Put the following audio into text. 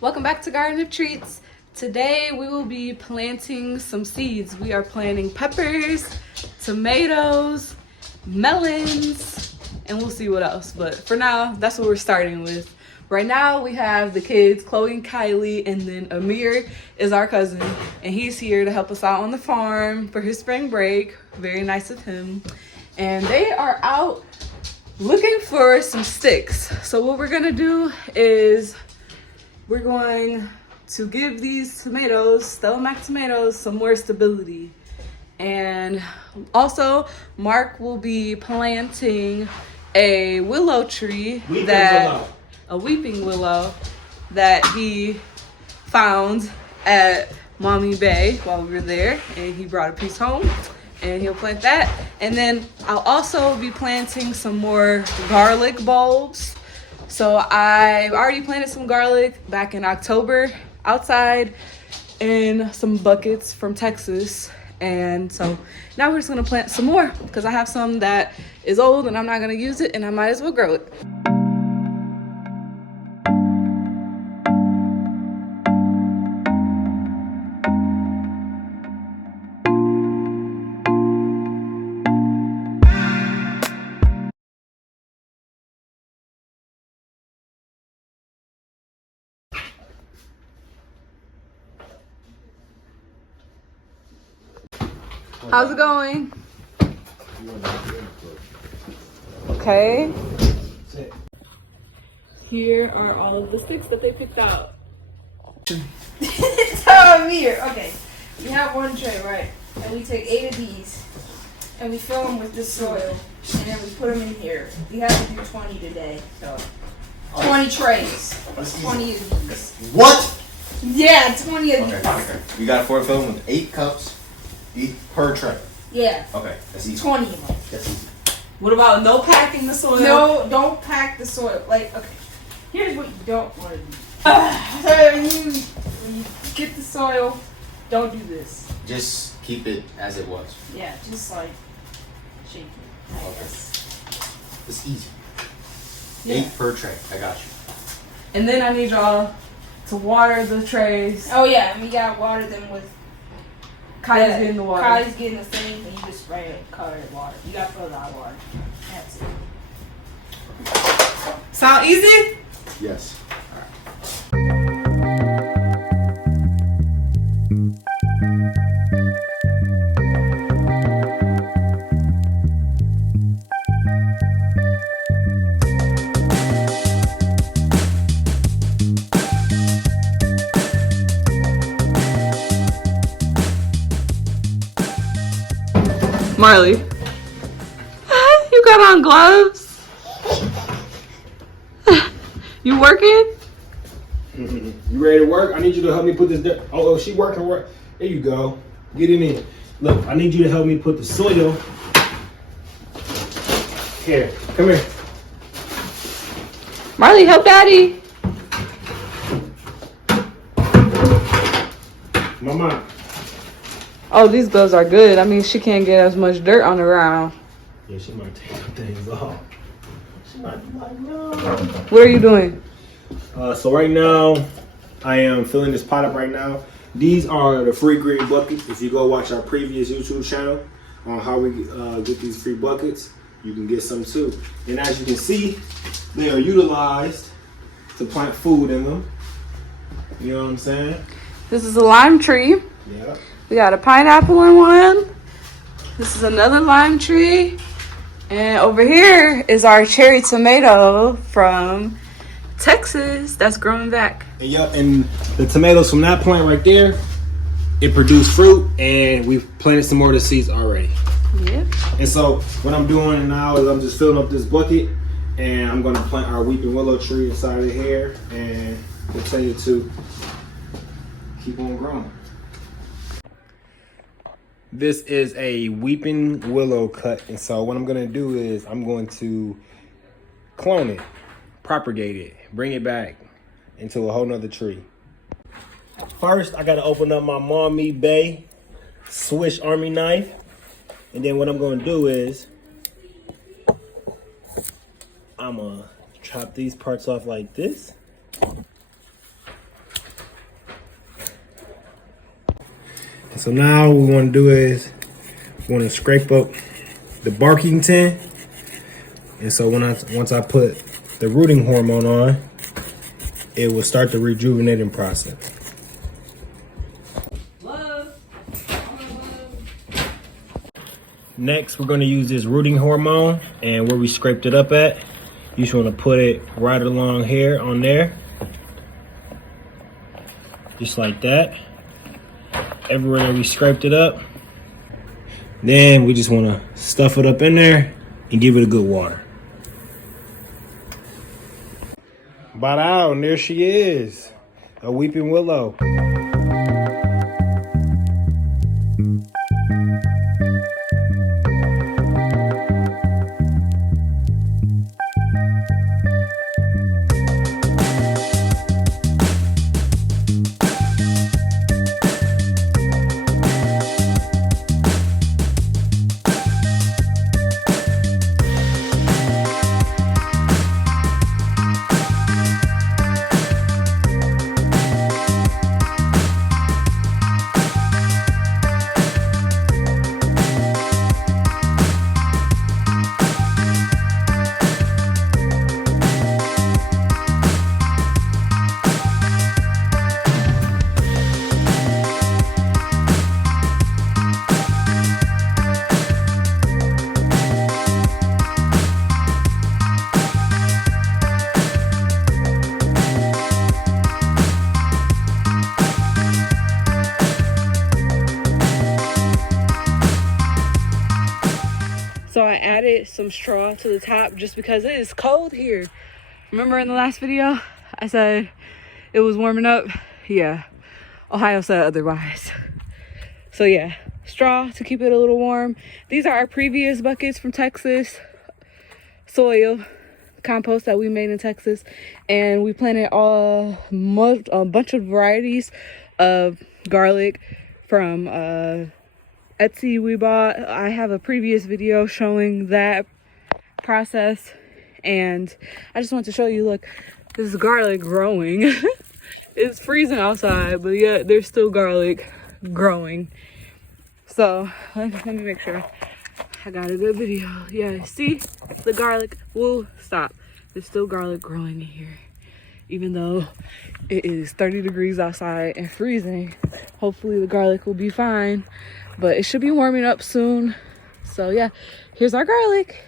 Welcome back to Garden of Treats. Today we will be planting some seeds. We are planting peppers, tomatoes, melons, and we'll see what else. But for now, that's what we're starting with. Right now we have the kids, Chloe and Kylie, and then Amir is our cousin, and he's here to help us out on the farm for his spring break. Very nice of him. And they are out looking for some sticks. So what we're gonna do is we're going to give these tomatoes, Stella Mac tomatoes, some more stability. And also, Mark will be planting a willow tree, a weeping willow that he found at Mommy Bay while we were there, and he brought a piece home, and he'll plant that. And then I'll also be planting some more garlic bulbs. So I already planted some garlic back in October outside in some buckets from Texas. And so now we're just gonna plant some more because I have some that is old and I'm not gonna use it, and I might as well grow it. How's it going? Okay. Here are all of the sticks that they picked out. Tell Amir. Okay, we have one tray, right? And we take 8 of these, and we fill them with this soil, and then we put them in here. We have to do 20 today, so 20 trays. 20 of these. What? Yeah, 20 of these. Okay. We got to fill them with 8 cups per tray. Yeah. Okay, that's easy. 20 of them. That's easy. What about no packing the soil? No, don't pack the soil. Like, okay, here's what you don't want to do. So when you get the soil, don't do this. Just keep it as it was. Yeah, just like shake it. I guess. It's easy. Yeah. 8 per tray. I got you. And then I need y'all to water the trays. Oh yeah, and we gotta water them with. Kylie's getting the water. Kylie's getting the thing, and you just spray it, cover it with water. You gotta fill it out with water. That's it. Sound easy? Yes. Marley, you got on gloves? You working? You ready to work? I need you to help me put this down. Oh, she working. There you go. Get him in. Look, I need you to help me put the soil. Here, come here. Marley, help Daddy. Mama. Oh, these gloves are good. I mean, she can't get as much dirt on the ground. Yeah, she might take some things off. She might be like, no. What are you doing? So right now, I am filling this pot up right now. These are the free green buckets. If you go watch our previous YouTube channel on how we get these free buckets, you can get some too. And as you can see, they are utilized to plant food in them. You know what I'm saying? This is a lime tree. Yeah. We got a pineapple in one. This is another lime tree. And over here is our cherry tomato from Texas that's growing back. And the tomatoes from that plant right there, it produced fruit, and we've planted some more of the seeds already. Yeah. And so what I'm doing now is I'm just filling up this bucket, and I'm going to plant our weeping willow tree inside of here and continue to keep on growing. This is a weeping willow cut, and so what I'm going to do is I'm going to clone it, propagate it, bring it back into a whole nother tree. First, I got to open up my Mommy Bay Swiss Army knife, and then what I'm going to do is I'm going to chop these parts off like this. So now what we want to do is we want to scrape up the barking tin. And so once I put the rooting hormone on, it will start the rejuvenating process. Next, we're going to use this rooting hormone, and where we scraped it up at, you just want to put it right along here on there. Just like that. Everywhere that we scraped it up. Then we just want to stuff it up in there and give it a good water. Bada, and there she is, a weeping willow. So I added some straw to the top just because it is cold here. Remember in the last video, I said it was warming up? Yeah, Ohio said otherwise. So yeah, straw to keep it a little warm. These are our previous buckets from Texas. Soil, compost that we made in Texas. And we planted a bunch of varieties of garlic from Etsy we bought. I have a previous video showing that process, and I just want to show you, look, this is garlic growing. It's freezing outside, but yet there's still garlic growing. So let me make sure I got a good video. Yeah, see the garlic will stop. There's still garlic growing in here, even though it is 30 degrees outside and freezing. Hopefully the garlic will be fine, but it should be warming up soon. So yeah, here's our garlic.